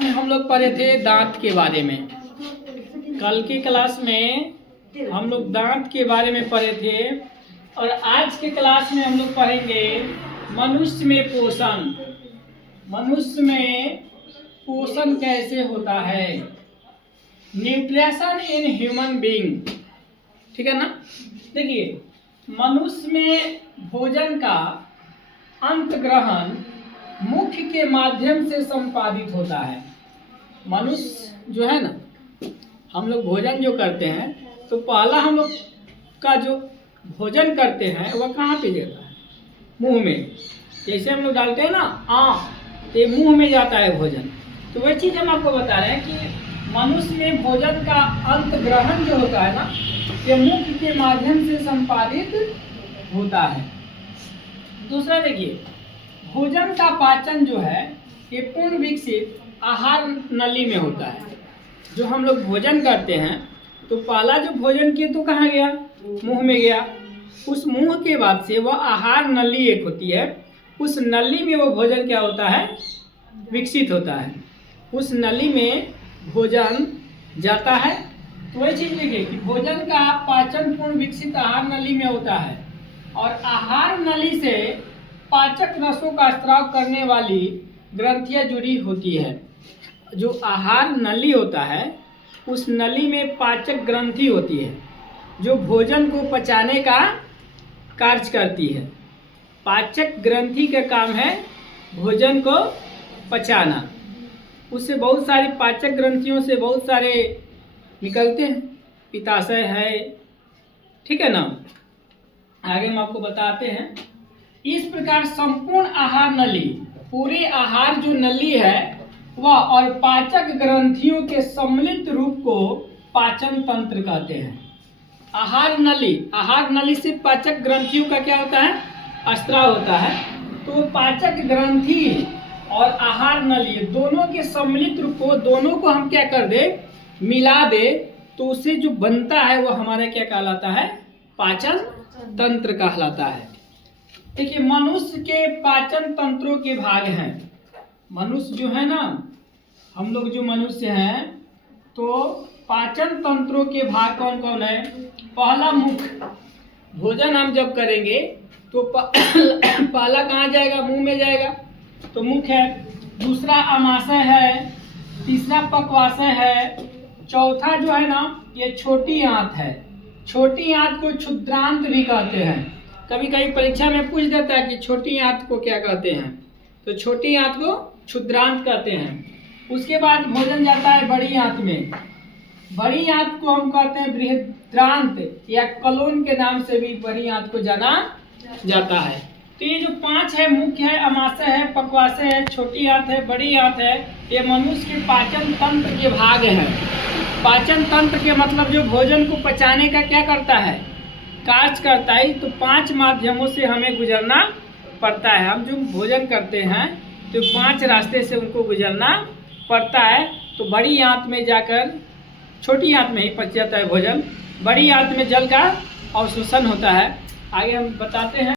में हम लोग पढ़े थे दांत के बारे में। कल की क्लास में हम लोग दांत के बारे में पढ़े थे और आज के क्लास में हम लोग पढ़ेंगे मनुष्य में पोषण। मनुष्य में पोषण कैसे होता है, न्यूट्रिशन इन ह्यूमन बीइंग। ठीक है ना। देखिए, मनुष्य में भोजन का अंत ग्रहण मुख्य के माध्यम से संपादित होता है। मनुष्य जो है ना, हम लोग भोजन जो करते हैं तो पहला हम लोग का जो भोजन करते हैं वह कहाँ पे जाता है, मुंह में। जैसे हम लोग डालते हैं ना तो ये मुंह में जाता है भोजन। तो वही चीज़ हम आपको बता रहे हैं कि मनुष्य में भोजन का अंत ग्रहण जो होता है ना, ये मुख के माध्यम से संपादित होता है। दूसरा देखिए, भोजन का पाचन जो है ये पूर्ण विकसित आहार नली में होता है। जो हम लोग भोजन करते हैं तो पहला जो भोजन किए तो कहाँ गया, मुंह में गया। उस मुंह के बाद से वह आहार नली एक होती है, उस नली में वो भोजन क्या होता है, विकसित होता है। उस नली में भोजन जाता है। तो वही चीज़ लिखिए कि भोजन का पाचन पूर्ण विकसित आहार नली में होता है और आहार नली से पाचक रसों का स्राव करने वाली ग्रंथियां जुड़ी होती है। जो आहार नली होता है उस नली में पाचक ग्रंथि होती है जो भोजन को पचाने का कार्य करती है। पाचक ग्रंथि का काम है भोजन को पचाना। उससे बहुत सारी पाचक ग्रंथियों से बहुत सारे निकलते हैं, पित्ताशय है, ठीक है ना। आगे हम आपको बताते हैं। इस प्रकार संपूर्ण आहार नली, पूरे आहार जो नली है वह और पाचक ग्रंथियों के सम्मिलित रूप को पाचन तंत्र कहते हैं। आहार नली से पाचक ग्रंथियों का क्या होता है, स्राव होता है। तो पाचक ग्रंथि और आहार नली दोनों के सम्मिलित रूप को, दोनों को हम क्या कर दे, मिला दे, तो उससे जो बनता है वो हमारा क्या कहलाता है, पाचन तंत्र कहलाता है। देखिए, मनुष्य के पाचन तंत्रों के भाग हैं। मनुष्य जो है ना, हम लोग जो मनुष्य हैं तो पाचन तंत्रों के भाग कौन कौन है। पहला मुख, भोजन हम जब करेंगे तो पहला कहाँ जाएगा, मुंह में जाएगा, तो मुख है। दूसरा आमाशय है, तीसरा पक्वाशय है, चौथा जो है ना ये छोटी आंत है। छोटी आंत को क्षुद्रांत भी कहते हैं। कभी कभी परीक्षा में पूछ देता है कि छोटी आंत को क्या कहते हैं, तो छोटी आंत को क्षुद्रांत कहते हैं। उसके बाद भोजन जाता है बड़ी आंत में। बड़ी आंत को हम कहते हैं बृहद्रांत या कलोन के नाम से भी बड़ी आंत को जाना जाता है। तो ये जो पांच है, मुख्य है, आमाशय है, पक्वाशय है, छोटी आंत है, बड़ी आंत है, ये मनुष्य के पाचन तंत्र के भाग हैं। पाचन तंत्र के मतलब जो भोजन को पचाने का क्या करता है, कार्य करता है। तो पांच माध्यमों से हमें गुजरना पड़ता है। हम जो भोजन करते हैं तो पांच रास्ते से उनको गुजरना पड़ता है। तो बड़ी आंत में जाकर, छोटी आंत में ही पच जाता है भोजन, बड़ी आंत में जल का अवशोषण होता है। आगे हम बताते हैं।